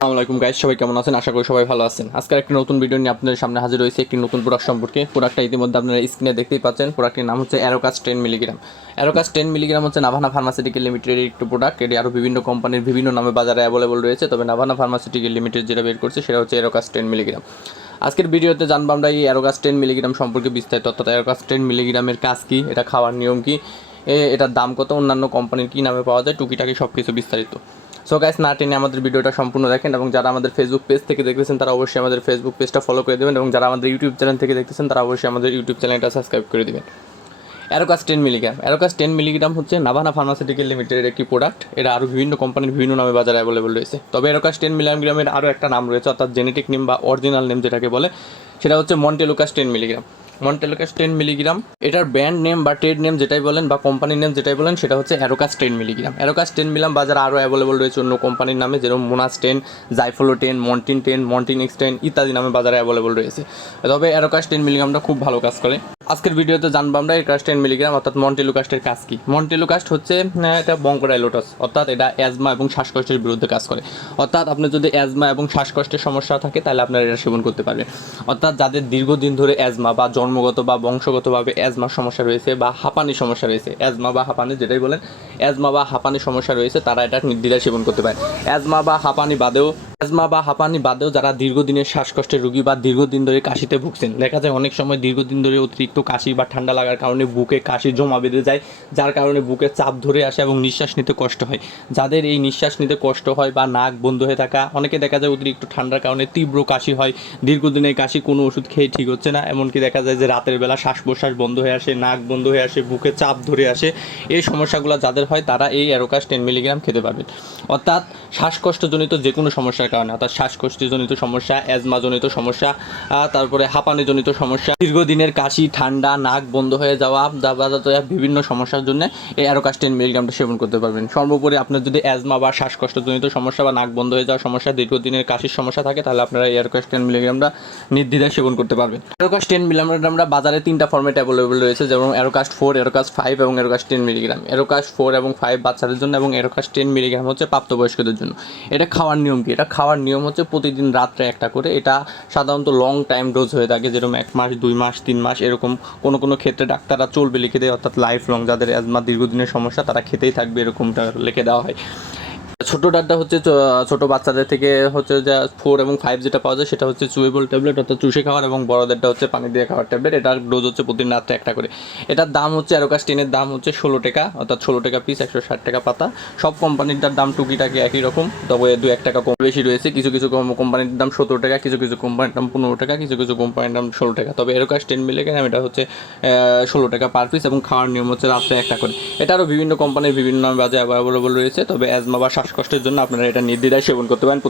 আসসালামাইকুম গাইস, সবাই কেমন আছেন? আশা করি সবাই ভালো আছেন। আজকের একটি নতুন ভিডিও নিয়ে আপনাদের সামনে হাজির হয়েছে একটি নতুন প্রোডাক্ট সম্পর্কে। প্রোডাক্টটা ইতিমধ্যে আপনারা স্ক্রিনে দেখতেই পাচ্ছেন। প্রোডাক্টের নাম হচ্ছে অ্যারোকাস 10 মিলিগ্রাম। অ্যারোকাস 10 মিলিগ্রাম হচ্ছে নাভানা ফার্মাসিউটিক্যাল লিমিটেডের একটি প্রোডাক্ট। এটি আরও বিভিন্ন কোম্পানির বিভিন্ন নামে বাজারে অ্যাভেলেবল রয়েছে, তবে নাভানা ফার্মাসিউটিক্যাল লিমিটেড যেটা বের করছে সেটা হচ্ছে অ্যারোকাস 10 মিলিগ্রাম। আজকের ভিডিওতে জানবো আমরা এই অ্যারোকাস 10 মিলিগ্রাম সম্পর্কে বিস্তারিত, অর্থাৎ অ্যারোকাস 10 মিলিগ্রামের কাজ কী, এটা খাওয়ার নিয়ম কী, এটার দাম কত, অন্যান্য কোম্পানির কী নামে পাওয়া যায়, টুকিটাকি সব কিছু বিস্তারিত। সো গাইস, না টেনে আমাদের ভিডিওটা সম্পূর্ণ দেখেন, এবং যারা আমাদের ফেসবুক পেজ থেকে দেখতেছেন তারা অবশ্যই আমাদের ফেসবুক পেজটা ফলো করে দেবেন, এবং যারা আমাদের ইউটিউব চ্যানেল থেকে দেখতেছেন তারা অবশ্যই আমাদের ইউটিউব চ্যানেলটা সাবস্ক্রাইব করে দেবেন। অ্যারোকাস 10 মিলিগ্রাম। অ্যারোকাস 10 মিলিগ্রাম হচ্ছে নাভানা ফার্মাসিউটিক্যাল লিমিটেডের একটি প্রোডাক্ট। এটা আরও বিভিন্ন কোম্পানির বিভিন্ন নামে বাজারে অ্যাভেলেবল রয়েছে, তবে অ্যারোকাস 10 মিলিগ্রামের আরও একটা নাম রয়েছে, অর্থাৎ জেনেটিক নেম বা অরিজিনাল নেম যেটাকে বলে, সেটা হচ্ছে মন্টেলুকাস 10 মিলিগ্রাম। মন্টেলুকাস 10 মিলিগ্রাম এটার ব্র্যান্ড নেম বা ট্রেড নেম যেটাই বলেন বা কোম্পানির নেম যেটাই বলেন সেটা হচ্ছে অ্যারোকাস 10 মিলিগ্রাম। অ্যারোকাস 10 মিলিগ্রাম বাজারে আরও অ্যাভেলেবল রয়েছে অন্য কোম্পানির নামে, যেরকম মোনাস 10, জাইফোলো 10, মন্টিন 10, মন্টিনিক্স 10 ইত্যাদি নামে বাজারে অ্যাভেলেবল রয়েছে, তবে অ্যারোকাস 10 মিলিগ্রামটা খুব ভালো কাজ করে। আজকের ভিডিওতে জানবো আমরা অ্যারোকাস 10 মিলিগ্রাম অর্থাৎ মন্টেলুকাস্টের কাজ কী। মন্টেলুকাস্ট হচ্ছে এটা বঙ্কোডাইলোটাস, অর্থাৎ এটা অ্যাজমা এবং শ্বাসকষ্টের বিরুদ্ধে কাজ করে। অর্থাৎ আপনার যদি অ্যাজমা এবং শ্বাসকষ্টের সমস্যা থাকে তাহলে আপনারা এটা সেবন করতে পারবেন। অর্থাৎ যাদের দীর্ঘদিন ধরে অ্যাজমা বা জন্মগত বা বংশগতভাবে অ্যাজমার সমস্যা রয়েছে বা হাঁপানির সমস্যা রয়েছে, অ্যাজমা বা হাঁপানি যেটাই বলেন, অ্যাজমা বা হাঁপানির সমস্যা রয়েছে তারা এটা নির্দ্বিধায় সেবন করতে পারে। অ্যাজমা বা হাঁপানি বাদেও যারা দীর্ঘদিনের শ্বাসকষ্টের রোগী বা দীর্ঘদিন ধরে কাশিতে ভুগছেন, দেখা যায় অনেক সময় দীর্ঘদিন ধরে অতিরিক্ত কাশি বা ঠান্ডা লাগার কারণে বুকে কাশি জমা বেঁধে যায়, যার কারণে বুকে চাপ ধরে আসে এবং নিঃশ্বাস নিতে কষ্ট হয়। যাদের এই নিঃশ্বাস নিতে কষ্ট হয় বা নাক বন্ধ হয়ে থাকা, অনেকে দেখা যায় অতিরিক্ত ঠান্ডার কারণে তীব্র কাশি হয়, দীর্ঘদিনের কাশি কোনো ওষুধ খেয়ে ঠিক হচ্ছে না, এমনকি দেখা যায় যে রাতের বেলা শ্বাস প্রশ্বাস বন্ধ হয়ে আসে, নাক বন্ধ হয়ে আসে, বুকে চাপ ধরে আসে, এই সমস্যাগুলো যাদের হয় তারা এই অ্যারোকাস 10 মিলিগ্রাম খেতে পারবেন। অর্থাৎ শ্বাসকষ্টজনিত যে কোনো সমস্যার কারণে, অর্থাৎ শ্বাসকষ্টজনিত সমস্যা, অ্যাজমাজনিত সমস্যা, তারপরে হাঁপানিজনিত সমস্যা, দীর্ঘদিনের কাশি, ঠান্ডা, নাক বন্ধ হয়ে যাওয়া, বিভিন্ন সমস্যার জন্য এই অ্যারোকাস 10 মিলিগ্রামটা সেবন করতে পারবেন। সর্বোপরি আপনার যদি অ্যাজমা বা শ্বাসকষ্টজনিত সমস্যা বা নাক বন্ধ হয়ে যাওয়ার সমস্যা, দীর্ঘদিনের কাশির সমস্যা থাকে তাহলে আপনারা এই অ্যারোকাস 10 মিলিগ্রামটা নির্দ্বিধায় সেবন করতে পারবেন। অ্যারোকাস 10 মিলিগ্রামটা বাজারে 3টা ফর্মেট অ্যাভেলেবল রয়েছে, যেমন অ্যারোকাস 4, অ্যারোকাস 5 এবং অ্যারোকাস 10 মিলিগ্রাম। অ্যারোকাস 4 এবং 5 বাচ্চাদের জন্য এবং অ্যারোকাস 10 মিলিগ্রাম হচ্ছে প্রাপ্তবয়স্কদের জন্য। এটা খাওয়ার নিয়ম কি? এটা খাওয়ার নিয়ম হচ্ছে প্রতিদিন রাত্রে একটা করে। এটা সাধারণত লং টাইম ডোজ হয়ে থাকে, যেরকম 1 মাস, 2 মাস, 3 মাস, এরকম কোনো কোনো ক্ষেত্রে ডাক্তাররা চলবে লিখে দেয়, অর্থাৎ লাইফ লং, যাদের অ্যাজমা দীর্ঘদিনের সমস্যা তারা খেতেই থাকবে এরকমটা লিখে দেওয়া হয়। ছোটোটারটা হচ্ছে ছোটো বাচ্চাদের থেকে হচ্ছে যে 4 এবং 5 যেটা পাওয়া যায় সেটা হচ্ছে চুয়েবল ট্যাবলেট, অর্থাৎ চুষে খাওয়ার, এবং বড়দেরটা হচ্ছে পানি দিয়ে খাওয়ার ট্যাবলেট। এটার ডোজ হচ্ছে প্রতিদিন রাত্রে একটা করে। এটার দাম হচ্ছে অ্যারোকাস 10-এর দাম হচ্ছে 16 টাকা, অর্থাৎ 16 টাকা পিস, 160 টাকা পাতা। সব কোম্পানিটার দাম টুকিটাকি একই রকম, তবে 2-1 টাকা কম বেশি রয়েছে। কিছু কিছু কোম্পানির দাম 17 টাকা, কিছু কিছু কোম্পানির দাম 15 টাকা, কিছু কিছু কোম্পানির দাম 16 টাকা, তবে অ্যারোকাস 10 মিলিগ্রাম এটা হচ্ছে 16 টাকা পার পিস, এবং খাওয়ার নিয়ম হচ্ছে রাত্রে একটা করে। এটারও বিভিন্ন কোম্পানির বিভিন্ন নামে বাজারে অ্যাভেলেবল রয়েছে, তবে অ্যাজমা বা শ্বাসকষ্টের জন্য আপনারা এটা নির্দ্বিধায় সেবন করতে পারেন।